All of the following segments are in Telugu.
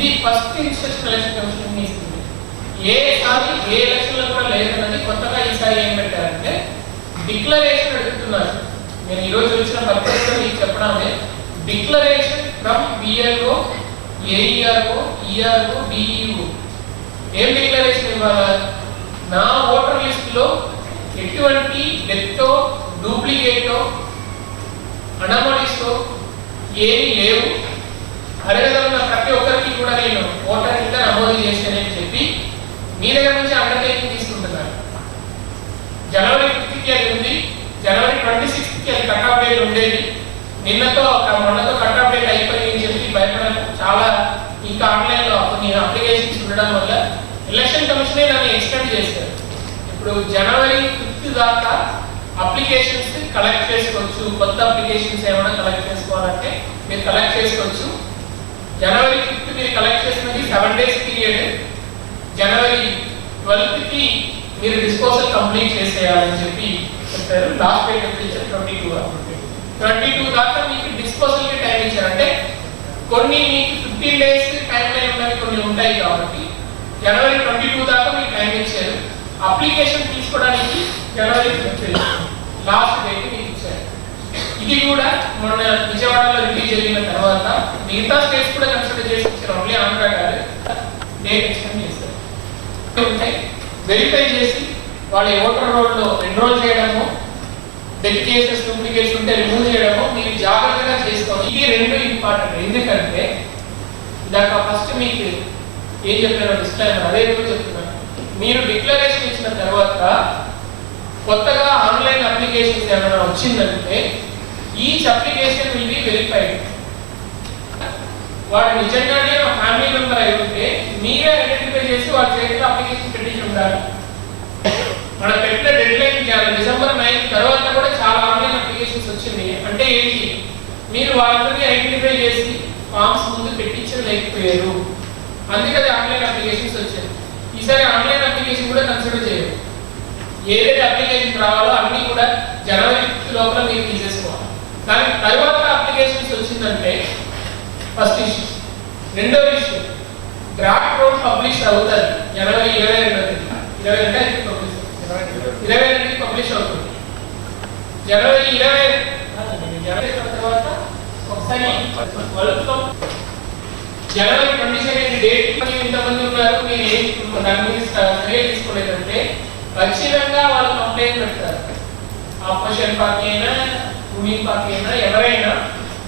ఇది ఫస్ట్ ఇన్స్ట్రక్షన్ ఎలక్షన్ కమిషన్ ఇస్తుంది. ఏసారి ఏ ఎలక్షన్లో కూడా లేదన్నది కొత్తగా ఈసారి ఏం పెట్టారంటే డిక్లరేషన్ అడుగుతున్నారు. నేను ఈరోజు వచ్చిన పర్పస్లో మీకు చెప్పడమే declaration from BLO, AERO, ERO, DEO. ఏం డిక్లరేషన్ ఇవ్వాలా? నా ఓటర్ లిస్టులో ఎటువంటి డెత్తో, డూప్లికేటో, అనామలీస్తో ఏమీ లేవు, అరగదన్న ప్రతి ఒక్కరికి కూడా నేను ఓటర్ కింద నమోదు చేశానని చెప్పి మీ దగ్గర నుంచి అండర్టేకింగ్ తీసుకుంటున్నారు. జనవరి 5కి అది ఉంది, జనవరి 26కి అది కట్ ఆఫ్ డేట్ ఉండేది. మొన్నతో కట్ ఆఫ్ డేట్ అయిపోయింది అని చెప్పి భయపడడం చాలా ఇంకా ఆన్లైన్లో కొన్ని అప్లికేషన్స్ ఉండడం వల్ల ఎలక్షన్ కమిషనే దాన్ని ఎక్స్టెండ్ చేశారు. ఇప్పుడు జనవరి 5 దాకా అప్లికేషన్స్ కలెక్ట్ చేసుకోవచ్చు. కొత్త అప్లికేషన్స్ ఏమైనా కలెక్ట్ చేసుకోవాలంటే మీరు కలెక్ట్ చేసుకోవచ్చు. జనవరి 5 మీరు కలెక్ట్ చేసినది 7 days పీరియడ్. జనవరి 12కి మీరు డిస్పోజల్ కంప్లీట్ చేసేయాలని చెప్పి చెప్పారు. లాస్ట్ డేట్ ఇచ్చారు 22 దాకా మీకు డిస్పోజల్కి టైం ఇచ్చారు. అంటే కొన్ని మీకు 15 days టైం లైన్ ఉన్నవి కొన్ని ఉంటాయి కాబట్టి జనవరి 22 దాకా మీకు టైం ఇచ్చారు. అప్లికేషన్ తీసుకోవడానికి జనవరి 5 లాస్ట్ డేట్ మీకు ఇచ్చారు. ఇది కూడా మొన్న విజయవాడలో రిలీజ్ అయిన తర్వాత మిగతా స్టేట్స్ కూడా కన్సిడర్ చేసి ఇచ్చారు. ఓన్లీ ఆంధ్ర కాదు, డేట్ ఎక్స్టెండ్ చేస్తారు. వెరిఫై చేసి వాళ్ళ ఓటర్ రోల్లో ఎన్రోల్ చేయడము, డెత్ కేసెస్, డూప్లికేట్స్ ఉంటే రిమూవ్ చేయడము మీరు జాగ్రత్తగా చేసుకోండి. ఇది రెండు ఇంపార్టెంట్. ఎందుకంటే దాకా ఫస్ట్ మీకు ఏం చెప్పారో డిస్క్లైమర్ అదే కూడా చెప్తున్నాను. మీరు డిక్లరేషన్ ఇచ్చిన తర్వాత కొత్తగా ఆన్లైన్ అప్లికేషన్స్ ఏమైనా వచ్చిందంటే each application will be verified. వాడు నిజంగానే ఫ్యామిలీ మెంబర్ అయి ఉంటే మీరే ఐడెంటిఫై చేసి వాడి చేతిలో అప్లికేషన్ పెట్టించి ఉండాలి. మన పెట్టిన డెడ్ లైన్ డిసెంబర్ 9 తర్వాత కూడా చాలా ఆన్లైన్ అప్లికేషన్స్ వచ్చింది. అంటే ఏంటి, మీరు వాళ్ళని ఐడెంటిఫై చేసి ఫామ్స్ ముందు పెట్టించలేకపోయారు, అందుకని ఆన్లైన్ అప్లికేషన్స్ వచ్చాయి. ఈసారి ఆన్లైన్ అప్లికేషన్ కూడా కన్సిడర్ చేయరు. ఏదైతే అప్లికేషన్ రావాలో అన్ని కూడా జనవరి 5 లోపల మీరు తీసేసుకోవాలి. దాని తర్వాత అప్లికేషన్స్ వచ్చిందంటే ఫస్ట్ ఇష్యూ. రెండో ఇష్యూ, డ్రాఫ్ట్ రోడ్ పబ్లిష్ అవుతుంది జనవరి 22కి పబ్లిష్ అవుతుంది. జనవరి 20 తర్వాత ఒకసారి జనవరి 22 డేట్ ఇంతమంది ఉన్నారు, మీరు ఏం దాని మీద సర్వే తీసుకోలేదంటే ఖచ్చితంగా వాళ్ళు కంప్లైంట్ పెడతారు. ఆపోజిషన్ పార్టీ అయినా, రూలింగ్ పార్టీ అయినా, ఎవరైనా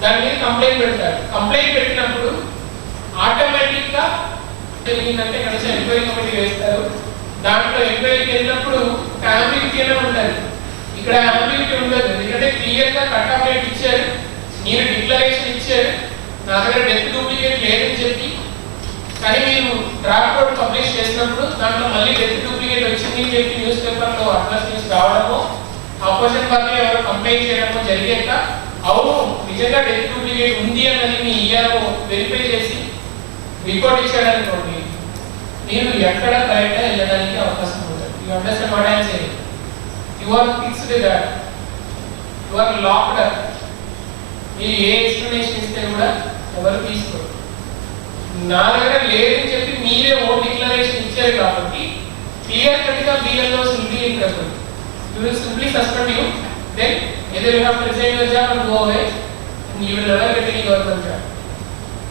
దాని మీద కంప్లైంట్ పెడతారు. కంప్లైంట్ పెట్టినప్పుడు ఆటోమేటిక్ గా జరిగిందంటే కనీసం ఎంక్వైరీ కమిటీ వేస్తారు. దాంట్లో ఎంక్వైరీకి వెళ్ళినప్పుడు అంబిగ్యూటీ అనే ఉంటుంది. ఇక్కడ అంబిగ్యూటీ ఉండదు. ఎందుకంటే క్లియర్ గా కట్ ఆఫ్ డేట్ ఇచ్చారు, మీరు డిక్లరేషన్ ఇచ్చారు, నా దగ్గర డెత్ డూప్లికేట్ లేదని చెప్పి. కానీ మీరు డ్రాఫ్ట్ రోడ్ పబ్లిష్ చేసినప్పుడు దాంట్లో మళ్ళీ డెత్ డూప్లికేట్ వచ్చింది అని చెప్పి న్యూస్ పేపర్లో అడ్రస్ న్యూస్ రావడము, ఆపోజిషన్ పార్టీ ఎవరు కంప్లైంట్ చేయడము జరిగాక అవును నిజంగా డెత్ డూప్లికేట్ ఉంది అన్నది మీ ఈఆర్ఓ వెరిఫై చేసి రిపోర్ట్ ఇచ్చాడనుకోండి, మీరు ఎక్కడ బయట వెళ్ళడానికి అవకాశం ఉంటుంది. You understand what I am saying? You are fixed that you are locked up. మీరు ఏ ఎక్స్ప్లెనేషన్ ఇస్తే కూడా ఎవరు తీసుకోరు. నా దగ్గర లేదని చెప్పి మీరే ఓట్ డిక్లరేషన్ ఇచ్చారు కాబట్టి క్లియర్ కట్ గా BLOs will be in trouble. You will simply suspend you, then either you have to resign your job and go away and you will never get any government job.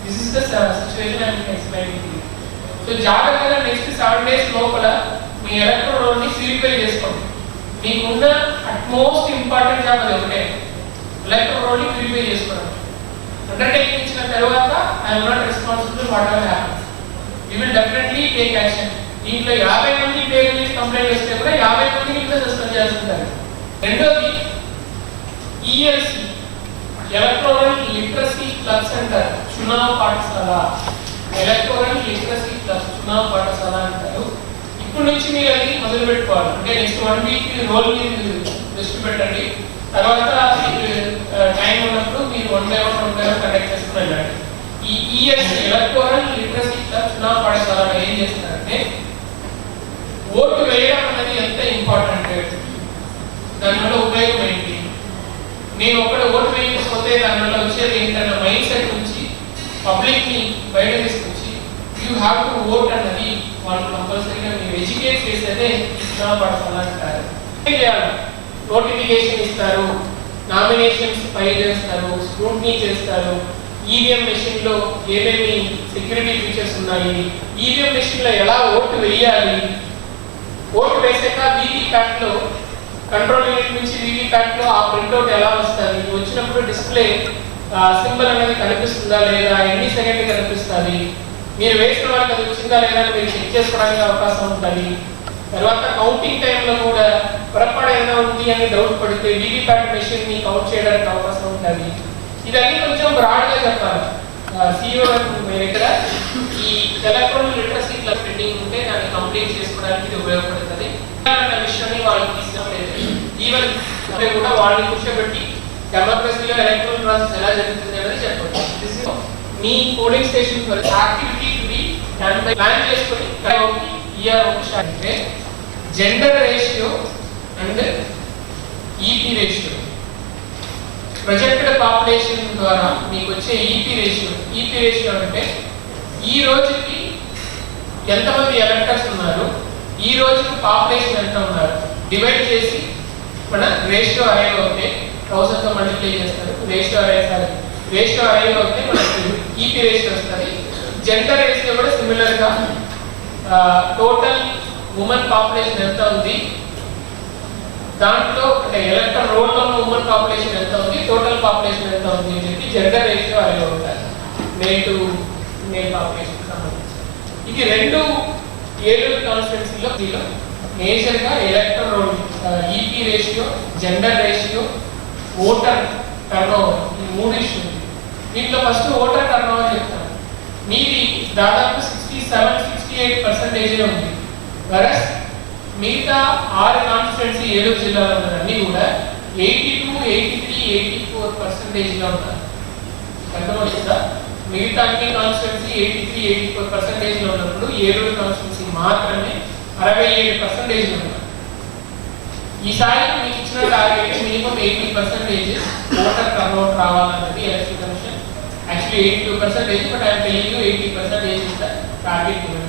This is the situation I am explaining to you. So జాగ్రత్తగా నెక్స్ట్ 7 days లోపల మీ ఎలక్టోరల్ రోల్ ని సిరిఫై చేసుకోండి. మీకున్న అట్మోస్ట్ ఇంపార్టెంట్ జాబ్ అది ఒకటే, ఎలక్టోరల్ రోల్ ని సిరిఫై చేసుకోవడం. అండర్టేకింగ్ ఇచ్చిన తర్వాత I'm not responsible what ever happens. You will definitely take action. దీంట్లో 50 మంది పేరు మీద కంప్లైంట్ చేస్తే కూడా 50 మందిని ఇంకా సస్పెండ్ చేస్తుంటారు. రెండోది ఈఎల్సి, ఎలక్టోరల్ లిటరసీ క్లబ్స్ అంటారు. చునావ్ పాఠశాల, ఎలక్టోరల్ లిటరసీ క్లబ్స్, చునావ్ పాఠశాల అంటారు. ఇప్పుడు నుంచి మీరు అది మొదలు పెట్టుకోవాలి. అంటే నెక్స్ట్ 1 week రోల్ మీరు దృష్టి పెట్టండి. తర్వాత టైం ఉన్నప్పుడు మీరు 1 by 1 కండక్ట్ చేసుకుని వెళ్ళండి. ఈ ఈఎల్సి, ఎలక్టోరల్ లిటరసీ క్లబ్, చునావ్ పాఠశాల ఏం చేస్తారంటే ఓటు వేయడం అనేది ఎంత ఇంపార్టెంట్, దానివల్ల ఉపయోగం ఏంటి, నేను ఒకటి ఓటు వేయకపోతే దానివల్ల వచ్చేది ఏంటన్న మైండ్ సెట్ నుంచి పబ్లిక్ ని బయట తీసుకొచ్చి యూ హ్యావ్ టు ఓట్ అన్నది వాళ్ళు కంపల్సరీగా మీరు ఎడ్యుకేట్ చేసేదే ఇష్టపడతారంటారు. ఏం చేయాలి? నోటిఫికేషన్ ఇస్తారు, నామినేషన్స్ ఫైల్ చేస్తారు, స్క్రూటినీ చేస్తారు, ఈవీఎం మెషిన్ లో ఏమేమి సెక్యూరిటీ ఫీచర్స్ ఉన్నాయి, ఈవీఎం మెషిన్ లో ఎలా ఓటు వేయాలి, ఓటు వేసాక వీవీప్యాట్ లో కంట్రోల్ యూనిట్ నుంచి వీవీప్యాట్ లో ఆ ప్రింట్అవుట్ ఎలా వస్తుంది, వచ్చినప్పుడు డిస్ప్లే సింబల్ అనేది కనిపిస్తుందా లేదా, ఎన్ని సెకండ్ కనిపిస్తుంది, మీరు వేసిన వాళ్ళకి అది వచ్చిందా లేదా అని మీరు చెక్ చేసుకోవడానికి అవకాశం ఉంటుంది. తర్వాత కౌంటింగ్ టైంలో కూడా పొరపాటు ఏదైనా ఉంది అని డౌట్ పడితే వీవీప్యాట్ మెషిన్ ని కౌంట్ చేయడానికి అవకాశం ఉంటుంది. ఇదన్నీ కొంచెం బ్రాడ్ గా చెప్పాలి. సిఇఓ మీరు ఇక్కడ ఈ ఎలక్ట్రానిక్ లిటరసీ క్లాస్ పెండింగ్ ఉంటే దాన్ని కంప్లీట్ చేసుకోవడానికి ఇది ఉపయోగపడుతుంది అన్న విషయాన్ని వాళ్ళకి తీసుకురాలేదు. ఈవెన్ కూడా వాళ్ళని కూర్చోబెట్టి డెమోక్రసీలో ఎలక్ట్రల్ ప్రాసెస్ ఎలా జరుగుతుంది అనేది చెప్పవచ్చు. మీ పోలింగ్ స్టేషన్ యాక్టివిటీ ప్లాన్ చేసుకుని ఇయర్ అంటే gender ratio and EP ratio, projected population ద్వారా మీకు వచ్చే ఈపీ రేషియో అంటే ఈ రోజుకి ఎంతమంది ఎలక్టర్స్ ఉన్నారు, ఈ రోజుకి పాపులేషన్ ఎంత ఉన్నారు డివైడ్ చేసి మన రేషియో అరైవ్ అవుతే 1000 తో మల్టిప్లై చేస్తారు. రేషియో అరైవ్ అవుతే మనకి ఈపీ రేషియో వస్తుంది. జెండర్ రేషియో కూడా సిమిలర్ గా టోటల్ ఉమెన్ పాపులేషన్ ఎంత ఉంది, దాంట్లో ఎలక్టర్ రోల్ లో ఉమెన్ పాపులేషన్ ఎంత ఉంది, టోటల్ పాపులేషన్ ఎంత ఉంది అని చెప్పి జెండర్ రేషియో అరైవ్ అవుతారు మేల్ టు మేల్ పాపులేషన్ సంబంధించి. ఇది రెండు ఏలూరు కాన్స్టిట్యున్సీలో మేజర్ గా elector roll, EP ratio, gender ratio, voter turnover, ఈ మూడు ఇష్యూస్. దీంట్లో ఫస్ట్ ఓటర్ టర్నోవర్ చెప్తాను. మీది దాదాపు 67-68% ఉంది. వరస్ మిగతా 6 కాన్స్టిట్యున్సీ ఏలూరు జిల్లాలో ఉన్నవన్నీ కూడా 82-83-84% లో ఉన్నారు. అర్థమవుతుందా? మిగతా అన్ని కాన్స్టిట్యున్సీ 83-84% లో ఉన్నప్పుడు ఏలూరు కాన్స్టిట్యున్సీ మాత్రమే 67% ఉన్నారు. ఈసారి మీకు ఇచ్చిన టార్గెట్ మినిమం 80% ఓటర్ టర్నౌట్ రావాలన్నది election commission. Actually 82%, but I'm telling you 80% is the target given.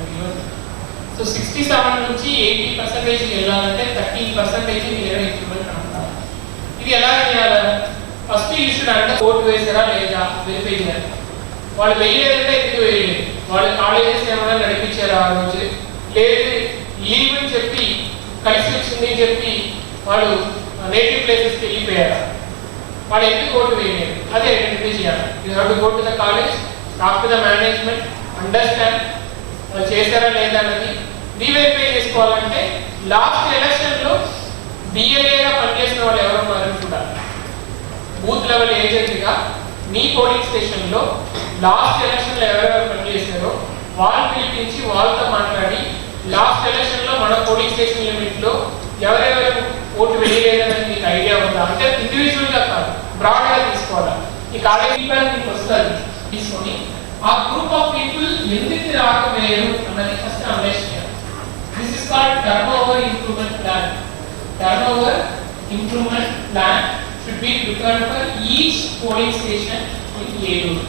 So 67 నుంచి 80% వెళ్ళాలంటే 13% మీరు ఇంప్రూవ్మెంట్ అంటారు. ఇది ఎలా చేయాలి? ఫస్ట్ యూ షుడ్ అంటే ఓటు వేసారా లేదా వెరిఫై చేయాలి. వాళ్ళు వేయలేదంటే ఎందుకు వేయలేదు, వాళ్ళు కాలేజెస్ ఏమైనా నడిపించారు ఆ రోజు, లేదు లీవ్ అని చెప్పి కలిసి వచ్చింది అని చెప్పి వాళ్ళు నేటివ్ ప్లేసెస్కి వెళ్ళిపోయారు, వాళ్ళు ఎందుకు ఓటు వేయలేదు, అదే ఐడెంటిఫై చేయాలి. You have to go to the college, talk to the management, understand వాళ్ళు చేశారా లేదా అన్నది రీవెరిఫై చేసుకోవాలంటే లాస్ట్ ఎలక్షన్ లో డిఎల్ఏగా పనిచేసిన వాళ్ళు ఎవరున్నారని చూడాలి. బూత్ లెవెల్ ఏజెంట్ గా మీ పోలింగ్ స్టేషన్ లో లాస్ట్ ఎలక్షన్ లో ఎవరెవరు పనిచేశారో వాళ్ళు పిలిపించి వాళ్ళతో మాట్లాడి లాస్ట్ ఎలక్షన్ లో మన పోలింగ్ స్టేషన్ లిమిట్ లో ఎవరెవరు ఓటు వేయలేదని మీకు ఐడియా ఉందా అంటే ఇండివిజువల్ గా కాదు, బ్రాడ్ గా తీసుకోవాలి. ఈ కాలేజీ మీకు వస్తుంది, తీసుకొని ఆ గ్రూప్ ఆఫ్ పీపుల్ ఎందుకు రాకపోయారు అన్నది ఫస్ట్ అనలైజ్ చేయాలి. This is called turnover improvement plan. Turnover improvement plan should be prepared for each polling station in Yelloor.